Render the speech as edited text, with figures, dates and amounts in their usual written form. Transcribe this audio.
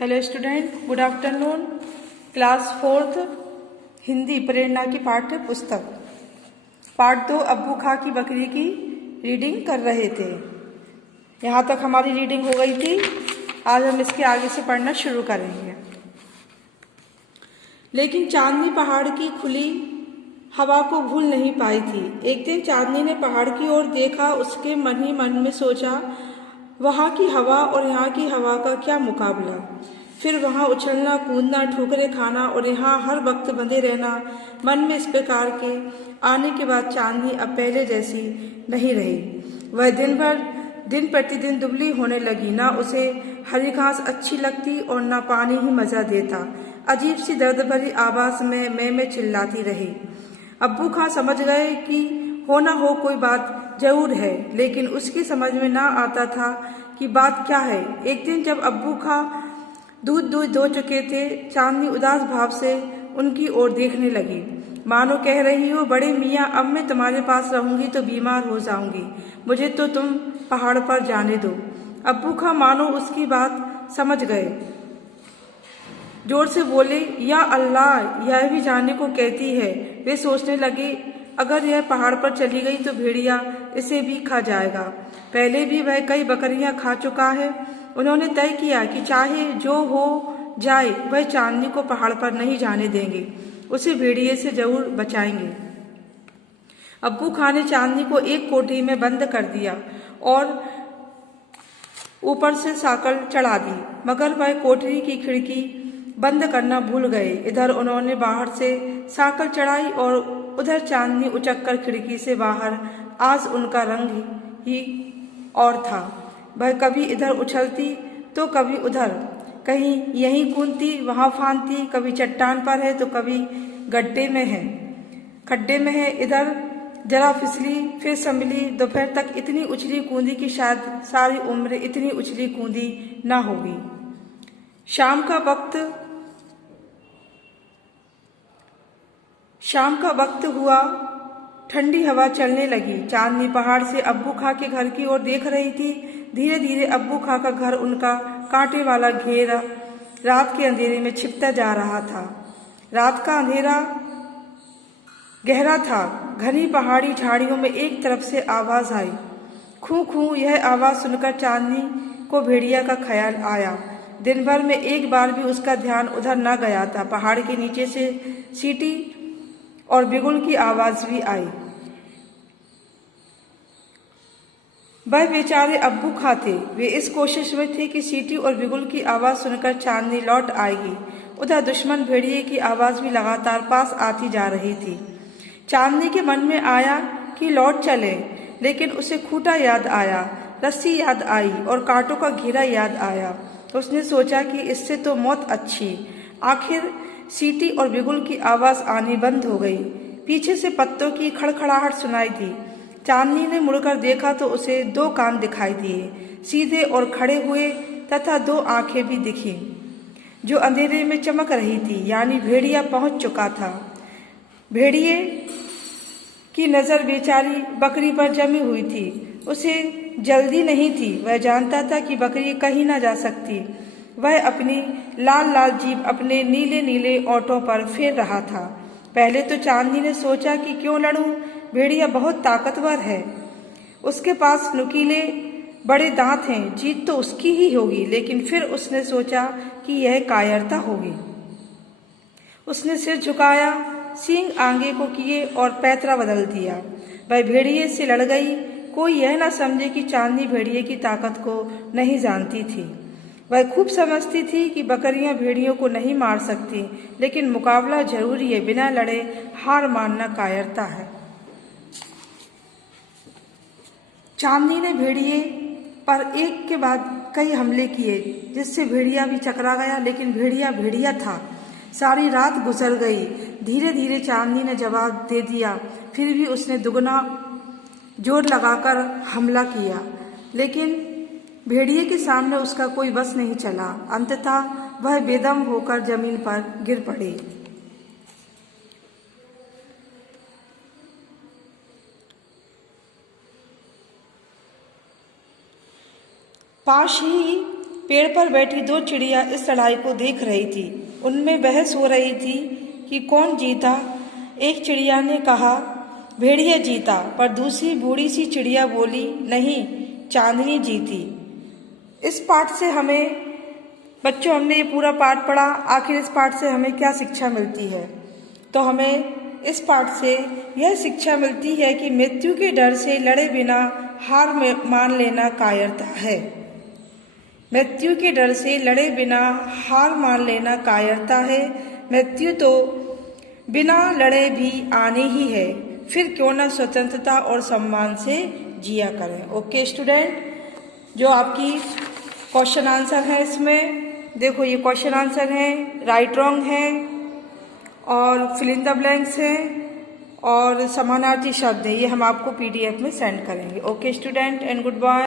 Hello student, good afternoon. Class fourth Hindi Prerna की पाठ्य पुस्तक पार्ट 2 अब्बू खा की बकरी की रीडिंग कर रहे थे। यहाँ तक हमारी रीडिंग हो गई थी। आज हम इसके आगे से पढ़ना शुरू करेंगे। लेकिन चांदनी पहाड़ की खुली हवा को भूल नहीं पाई थी। एक दिन चांदनी ने पहाड़ की ओर देखा। उसके मन ही मन में सोचा, वहाँ की हवा और यहाँ की हवा का क्या मुकाबला। फिर वहाँ उछलना कूदना, ठोकरें खाना और यहाँ हर वक्त बंधे रहना। मन में इस प्रकार के आने के बाद चांदनी अब पहले जैसी नहीं रही। वह दिन प्रतिदिन दुबली होने लगी। ना उसे हरी घास अच्छी लगती और ना पानी ही मजा देता। अजीब सी दर्द भरी आवाज में मैं चिल्लाती रही। अब्बू खां समझ गए कि हो ना हो कोई बात जरूर है, लेकिन उसकी समझ में ना आता था कि बात क्या है। एक दिन जब अब्बू खां दूध धो चुके थे, चांदनी उदास भाव से उनकी ओर देखने लगी, मानो कह रही हो, बड़े मियाँ, अब मैं तुम्हारे पास रहूंगी तो बीमार हो जाऊंगी। मुझे तो तुम पहाड़ पर जाने दो। अब्बू खां मानो उसकी बात समझ गए, जोर से बोले, या अल्लाह, यह भी जाने को कहती है। वे सोचने लगे, अगर यह पहाड़ पर चली गई तो भेड़िया इसे भी खा जाएगा। पहले भी वह कई बकरियां खा चुका है। उन्होंने तय किया कि चाहे जो हो जाए, वह चांदनी को पहाड़ पर नहीं जाने देंगे। उसे भेड़िए से जरूर बचाएंगे। अब्बू खां ने चांदनी को एक कोठरी में बंद कर दिया और ऊपर से साकल चढ़ा दी, मगर वह कोठरी की खिड़की बंद करना भूल गए। इधर उन्होंने बाहर से साकल चढ़ाई और उधर चांदनी उचककर खिड़की से बाहर। आज उनका रंग ही और था। वह कभी इधर उछलती तो कभी उधर, कहीं यहीं कूदती वहां फांदती, कभी चट्टान पर है तो कभी खड्डे में है। इधर जरा फिसली फिर संभली। दोपहर तक इतनी उछली कूदी कि शायद सारी उम्र इतनी उछली कूदी ना होगी। शाम का वक्त हुआ। ठंडी हवा चलने लगी। चांदनी पहाड़ से अब्बू खां के घर की ओर देख रही थी। धीरे धीरे अब्बू खां का घर उनका कांटे वाला घेरा रात के अंधेरे में छिपता जा रहा था। रात का अंधेरा गहरा था। घनी पहाड़ी झाड़ियों में एक तरफ से आवाज आई, खू खू। यह आवाज सुनकर चांदनी को भेड़िया का ख्याल आया। दिन भर में एक बार भी उसका ध्यान उधर न गया था। पहाड़ के नीचे से सीटी और बिगुल की आवाज भी आई। वह बेचारे अब्बू खां थे। वे इस कोशिश में थे कि सीटी और बिगुल की आवाज सुनकर चांदनी लौट आएगी। उधर दुश्मन भेड़िए की आवाज भी लगातार पास आती जा रही थी। चांदनी के मन में आया कि लौट चले, लेकिन उसे खूंटा याद आया, रस्सी याद आई और कांटों का घेरा याद आया। उसने सोचा कि इससे तो मौत अच्छी। आखिर सीटी और बिगुल की आवाज आनी बंद हो गई। पीछे से पत्तों की खड़खड़ाहट सुनाई दी। चांदनी ने मुड़कर देखा तो उसे 2 कान दिखाई दिए, सीधे और खड़े हुए, तथा 2 आंखें भी दिखी जो अंधेरे में चमक रही थी। यानी भेड़िया पहुंच चुका था। भेड़िए की नजर बेचारी बकरी पर जमी हुई थी। उसे जल्दी नहीं थी। वह जानता था कि बकरी कहीं न जा सकती। वह अपनी लाल लाल जीभ अपने नीले नीले ओंठों पर फेर रहा था। पहले तो चांदनी ने सोचा कि क्यों लड़ूं, भेड़िया बहुत ताकतवर है, उसके पास नुकीले बड़े दांत हैं, जीत तो उसकी ही होगी। लेकिन फिर उसने सोचा कि यह कायरता होगी। उसने सिर झुकाया, सींग आगे को किए और पैतरा बदल दिया। वह भेड़िए से लड़ गई। कोई यह न समझे कि चांदनी भेड़िए की ताकत को नहीं जानती थी। वह खूब समझती थी कि बकरियां भेड़ियों को नहीं मार सकती, लेकिन मुकाबला जरूरी है। बिना लड़े हार मानना कायरता है। चांदनी ने भेड़िए पर एक के बाद कई हमले किए, जिससे भेड़िया भी चकरा गया, लेकिन भेड़िया था। सारी रात गुजर गई। धीरे धीरे चांदनी ने जवाब दे दिया। फिर भी उसने दुगना जोर लगाकर हमला किया, लेकिन भेड़िए के सामने उसका कोई बस नहीं चला। अंततः वह बेदम होकर जमीन पर गिर पड़ी। पास ही पेड़ पर बैठी दो चिड़िया इस लड़ाई को देख रही थी। उनमें बहस हो रही थी कि कौन जीता। एक चिड़िया ने कहा, भेड़िया जीता, पर दूसरी बूढ़ी सी चिड़िया बोली, नहीं, चांदनी जीती। इस पाठ से हमें बच्चों, हमने ये पूरा पाठ पढ़ा। आखिर इस पाठ से हमें क्या शिक्षा मिलती है? तो हमें इस पाठ से यह शिक्षा मिलती है कि मृत्यु के डर से लड़े बिना हार मान लेना कायरता है। मृत्यु के डर से लड़े बिना हार मान लेना कायरता है। मृत्यु तो बिना लड़े भी आने ही है, फिर क्यों ना स्वतंत्रता और सम्मान से जिया करें। ओके स्टूडेंट, जो आपकी क्वेश्चन आंसर है इसमें देखो, ये क्वेश्चन आंसर है, राइट रॉन्ग है और फिल इन द ब्लैंक्स है और समानार्थी शब्द है। ये हम आपको PDF में सेंड करेंगे। Okay student, and good bye.